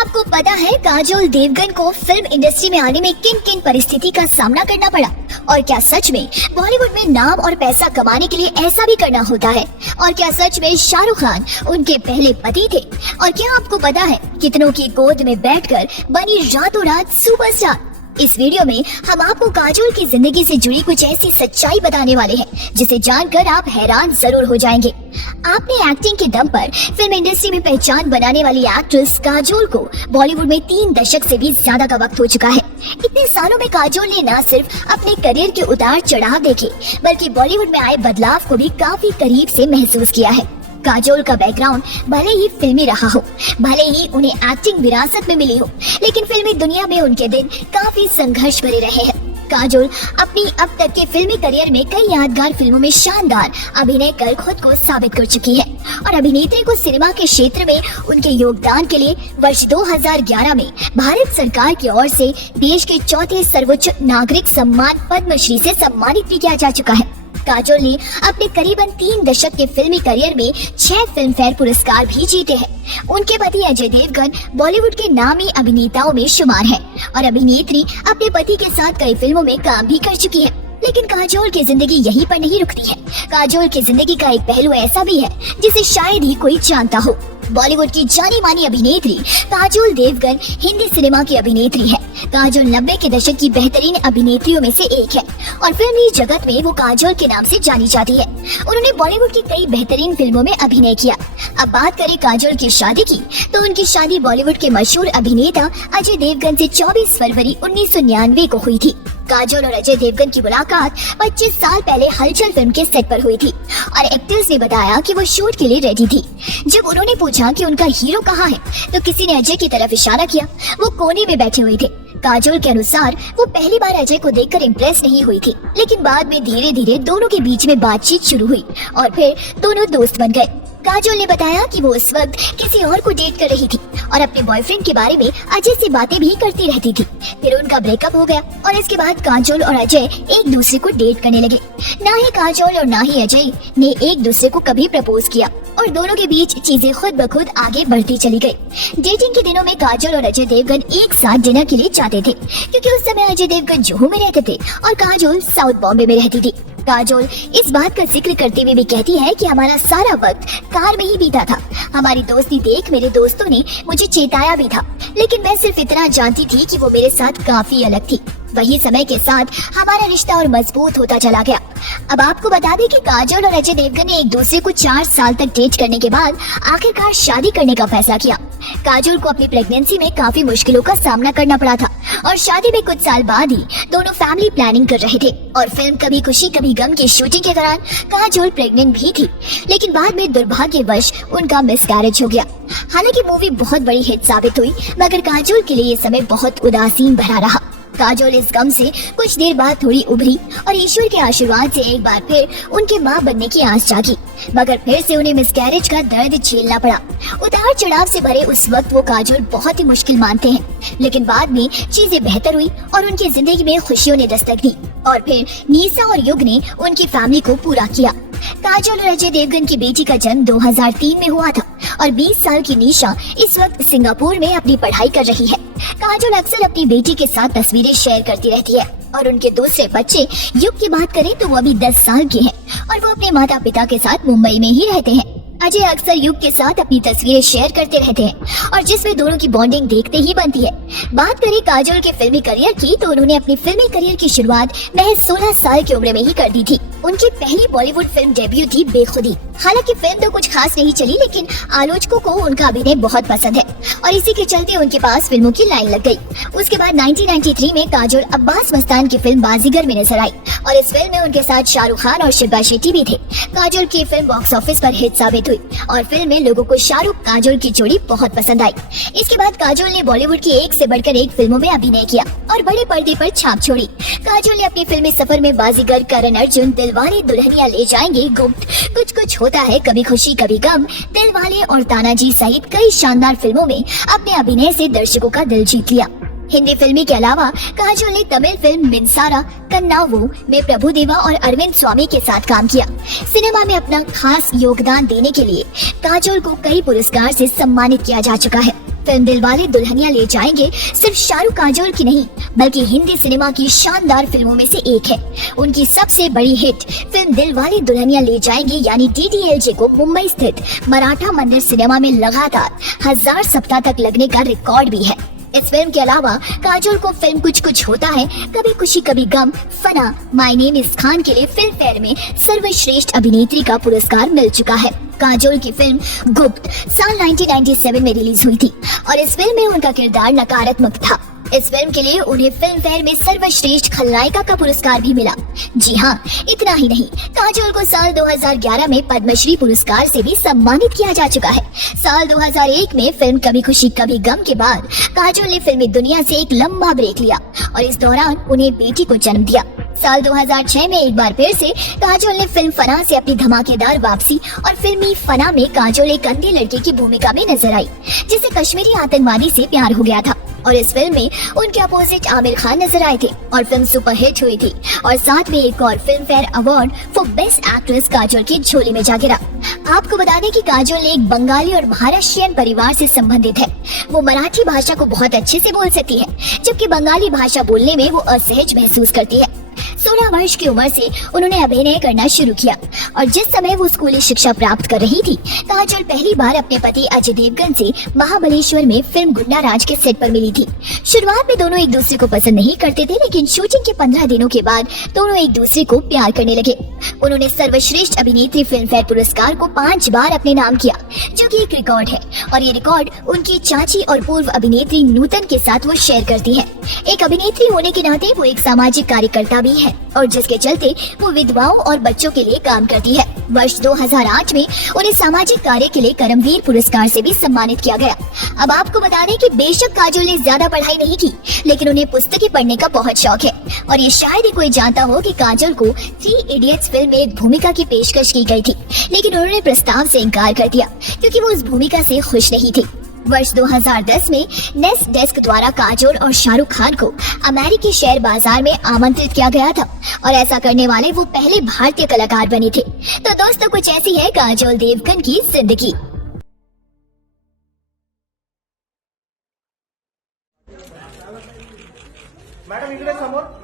आपको पता है काजोल देवगन को फिल्म इंडस्ट्री में आने में किन किन परिस्थिति का सामना करना पड़ा? और क्या सच में बॉलीवुड में नाम और पैसा कमाने के लिए ऐसा भी करना होता है? और क्या सच में शाहरुख खान उनके पहले पति थे? और क्या आपको पता है कितनों की गोद में बैठकर बनी रातों रात सुपरस्टार? इस वीडियो में हम आपको काजोल की जिंदगी से जुड़ी कुछ ऐसी सच्चाई बताने वाले हैं जिसे जानकर आप हैरान जरूर हो जाएंगे। आपने एक्टिंग के दम पर फिल्म इंडस्ट्री में पहचान बनाने वाली एक्ट्रेस काजोल को बॉलीवुड में 3 दशक से भी ज्यादा का वक्त हो चुका है। इतने सालों में काजोल ने न सिर्फ अपने करियर के उतार चढ़ाव देखे बल्कि बॉलीवुड में आए बदलाव को भी काफी करीब से महसूस किया है। काजोल का बैकग्राउंड भले ही फिल्मी रहा हो, भले ही उन्हें एक्टिंग विरासत में मिली हो, लेकिन फिल्मी दुनिया में उनके दिन काफी संघर्ष भरे रहे हैं। काजोल अपनी अब तक के फिल्मी करियर में कई यादगार फिल्मों में शानदार अभिनय कर खुद को साबित कर चुकी है और अभिनेत्री को सिनेमा के क्षेत्र में उनके योगदान के लिए वर्ष 2011 में भारत सरकार की ओर से देश के चौथे सर्वोच्च नागरिक सम्मान पद्मश्री से सम्मानित भी किया जा चुका है। काजोल ने अपने करीबन 3 दशक के फिल्मी करियर में 6 फिल्म फेयर पुरस्कार भी जीते हैं। उनके पति अजय देवगन बॉलीवुड के नामी अभिनेताओं में शुमार हैं और अभिनेत्री अपने पति के साथ कई फिल्मों में काम भी कर चुकी है। लेकिन काजोल की जिंदगी यहीं पर नहीं रुकती है। काजोल की जिंदगी का एक पहलू ऐसा भी है जिसे शायद ही कोई जानता हो। बॉलीवुड की जानी मानी अभिनेत्री काजोल देवगन हिंदी सिनेमा की अभिनेत्री है। काजोल 90 के दशक की बेहतरीन अभिनेत्रियों में से एक है और फिल्मी जगत में वो काजोल के नाम से जानी जाती है। उन्होंने बॉलीवुड की कई बेहतरीन फिल्मों में अभिनय किया। अब बात करें काजोल की शादी की, तो उनकी शादी बॉलीवुड के मशहूर अभिनेता अजय देवगन से 24 फरवरी 1999 को हुई थी। काजोल और अजय देवगन की मुलाकात 25 साल पहले हलचल फिल्म के सेट पर हुई थी और एक्ट्रेस ने बताया कि वो शूट के लिए रेडी थी। जब उन्होंने पूछा कि उनका हीरो कहाँ है, तो किसी ने अजय की तरफ इशारा किया। वो कोने में बैठे हुए थे। काजोल के अनुसार वो पहली बार अजय को देखकर इम्प्रेस नहीं हुई थी, लेकिन बाद में धीरे धीरे दोनों के बीच में बातचीत शुरू हुई और फिर दोनों दोस्त बन गए। काजोल ने बताया कि वो उस वक्त किसी और को डेट कर रही थी और अपने बॉयफ्रेंड के बारे में अजय से बातें भी करती रहती थी। फिर उनका ब्रेकअप हो गया और इसके बाद काजोल और अजय एक दूसरे को डेट करने लगे। ना ही काजोल और ना ही अजय ने एक दूसरे को कभी प्रपोज किया और दोनों के बीच चीजें खुद ब खुद आगे बढ़ती चली गई। डेटिंग के दिनों में काजोल और अजय देवगन एक साथ डिनर के लिए जाते थे क्योंकि उस समय अजय देवगन जुहू में रहते थे और काजोल साउथ बॉम्बे में रहती थी। काजोल इस बात का जिक्र करते हुए भी कहती है कि हमारा सारा वक्त कार में ही बीता था। हमारी दोस्ती देख मेरे दोस्तों ने मुझे चेताया भी था, लेकिन मैं सिर्फ इतना जानती थी कि वो मेरे साथ काफी अलग थी। वही समय के साथ हमारा रिश्ता और मजबूत होता चला गया। अब आपको बता दें कि काजोल और अजय देवगन ने एक दूसरे को 4 साल तक डेट करने के बाद आखिरकार शादी करने का फैसला किया। काजोल को अपनी प्रेगनेंसी में काफी मुश्किलों का सामना करना पड़ा था और शादी में कुछ साल बाद ही दोनों फैमिली प्लानिंग कर रहे थे और फिल्म कभी खुशी कभी गम की शूटिंग के दौरान काजोल प्रेग्नेंट भी थी, लेकिन बाद में दुर्भाग्यवश उनका मिसकैरेज हो गया। हालांकि मूवी बहुत बड़ी हिट साबित हुई, मगर काजोल के लिए ये समय बहुत उदासीन भरा रहा। काजोल इस गम से कुछ देर बाद थोड़ी उभरी और ईश्वर के आशीर्वाद से एक बार फिर उनके मां बनने की आस जागी, मगर फिर से उन्हें मिसकैरेज का दर्द झेलना पड़ा। उतार चढ़ाव से भरे उस वक्त वो काजोल बहुत ही मुश्किल मानते हैं, लेकिन बाद में चीजें बेहतर हुई और उनकी जिंदगी में खुशियों ने दस्तक दी और फिर नीसा और युग ने उनकी फैमिली को पूरा किया। काजोल और अजय देवगन की बेटी का जन्म 2003 में हुआ था और 20 साल की निशा इस वक्त सिंगापुर में अपनी पढ़ाई कर रही है। काजोल अक्सर अपनी बेटी के साथ तस्वीरें शेयर करती रहती है और उनके दूसरे बच्चे युग की बात करें तो वो अभी 10 साल के हैं और वो अपने माता पिता के साथ मुंबई में ही रहते हैं। अजय अक्सर युग के साथ अपनी तस्वीरें शेयर करते रहते हैं और जिसमें दोनों की बॉन्डिंग देखते ही बनती है। बात करें काजोल के फिल्मी करियर की, तो उन्होंने अपनी फिल्मी करियर की शुरुआत महज 16 साल की उम्र में ही कर दी थी। उनकी पहली बॉलीवुड फिल्म डेब्यू थी बेखुदी। हालांकि फिल्म तो कुछ खास नहीं चली, लेकिन आलोचकों को उनका अभिनय बहुत पसंद है और इसी के चलते उनके पास फिल्मों की लाइन लग गई। उसके बाद 1993 में काजोल अब्बास मस्तान की फिल्म बाजीगर में नजर आई और इस फिल्म में उनके साथ शाहरुख खान और शिल्पा शेट्टी भी थे। काजोल की फिल्म बॉक्स ऑफिस पर हिट साबित हुई और फिल्म में लोगों को शाहरुख काजोल की जोड़ी बहुत पसंद आई। इसके बाद काजोल ने बॉलीवुड की एक से बढ़कर एक फिल्मों में अभिनय किया और बड़े पर्दे पर छाप छोड़ी। काजोल ने अपनी फिल्मी सफर में बाजीगर, करण अर्जुन, दिलवाले दुल्हनिया ले जाएंगे, गुप्त, कुछ कुछ होता है, कभी खुशी कभी गम, दिलवाले और तानाजी सहित कई शानदार फिल्मों में अपने अभिनय से दर्शकों का दिल जीत लिया। हिंदी फिल्मी के अलावा काजोल ने तमिल फिल्म मिंसारा कन्नावू में प्रभुदेवा और अरविंद स्वामी के साथ काम किया। सिनेमा में अपना खास योगदान देने के लिए काजोल को कई पुरस्कार से सम्मानित किया जा चुका है। फिल्म दिलवाले दुल्हनिया ले जाएंगे सिर्फ शाहरुख काजोल की नहीं बल्कि हिंदी सिनेमा की शानदार फिल्मों में से एक है। उनकी सबसे बड़ी हिट फिल्म दिलवाले दुल्हनिया ले जाएंगे यानी DDLJ को मुंबई स्थित मराठा मंदिर सिनेमा में लगातार 1000 सप्ताह तक लगने का रिकॉर्ड भी है। इस फिल्म के अलावा काजोल को फिल्म कुछ कुछ होता है, कभी खुशी कभी गम, फना, माय नेम इज खान के लिए फिल्म फेयर में सर्वश्रेष्ठ अभिनेत्री का पुरस्कार मिल चुका है। काजोल की फिल्म गुप्त साल 1997 में रिलीज हुई थी और इस फिल्म में उनका किरदार नकारात्मक था। इस फिल्म के लिए उन्हें फिल्म फेयर में सर्वश्रेष्ठ खलनायिका का पुरस्कार भी मिला। जी हाँ, इतना ही नहीं, काजोल को साल 2011 में पद्मश्री पुरस्कार से भी सम्मानित किया जा चुका है। साल 2001 में फिल्म कभी खुशी कभी गम के बाद काजोल ने फिल्मी दुनिया से एक लंबा ब्रेक लिया और इस दौरान उन्हें बेटी को जन्म दिया। साल 2006 में एक बार फिर से काजोल ने फिल्म फना से अपनी धमाकेदार वापसी और फिल्मी फना में काजोल एक अंधे लड़के की भूमिका में नजर आई जिसे कश्मीरी आतंकवादी से प्यार हो गया था और इस फिल्म में उनके अपोजिट आमिर खान नजर आए थे और फिल्म सुपरहिट हुई थी और साथ में एक और film fair award for best actress Kajol की झोली में जा गिरा। आपको बता दें कि काजोल एक बंगाली और महाराष्ट्रियन परिवार से संबंधित है। वो मराठी भाषा को बहुत अच्छे से बोल सकती है जबकि बंगाली भाषा बोलने में वो असहज महसूस करती है। 16 वर्ष की उम्र से उन्होंने अभिनय करना शुरू किया और जिस समय वो स्कूली शिक्षा प्राप्त कर रही थी काजोल पहली बार अपने पति अजय देवगन से महाबलेश्वर में फिल्म गुंडा राज के सेट पर मिली थी। शुरुआत में दोनों एक दूसरे को पसंद नहीं करते थे लेकिन शूटिंग के 15 दिनों के बाद दोनों एक दूसरे को प्यार करने लगे। उन्होंने सर्वश्रेष्ठ अभिनेत्री फिल्म फेयर पुरस्कार को 5 बार अपने नाम किया जो कि एक रिकॉर्ड है और ये रिकॉर्ड उनकी चाची और पूर्व अभिनेत्री नूतन के साथ वो शेयर करती है। एक अभिनेत्री होने के नाते वो एक सामाजिक कार्यकर्ता भी है और जिसके चलते वो विधवाओं और बच्चों के लिए काम करती है। वर्ष 2008 में उन्हें सामाजिक कार्य के लिए करमवीर पुरस्कार से भी सम्मानित किया गया। अब आपको बता दें कि बेशक काजोल ने ज्यादा पढ़ाई नहीं की लेकिन उन्हें पुस्तकें पढ़ने का बहुत शौक है और ये शायद ही कोई जानता हो कि काजोल को 3 इडियट्स फिल्म में एक भूमिका की पेशकश की गई थी लेकिन उन्होंने प्रस्ताव से इनकार कर दिया क्योंकि वो उस भूमिका से खुश नहीं थी। वर्ष 2010 में नेस्ट डेस्क द्वारा काजोल और शाहरुख खान को अमेरिकी शेयर बाजार में आमंत्रित किया गया था और ऐसा करने वाले वो पहले भारतीय कलाकार बने थे। तो दोस्तों कुछ ऐसी है काजोल देवगन की जिंदगी। मॅडम इकडे समोर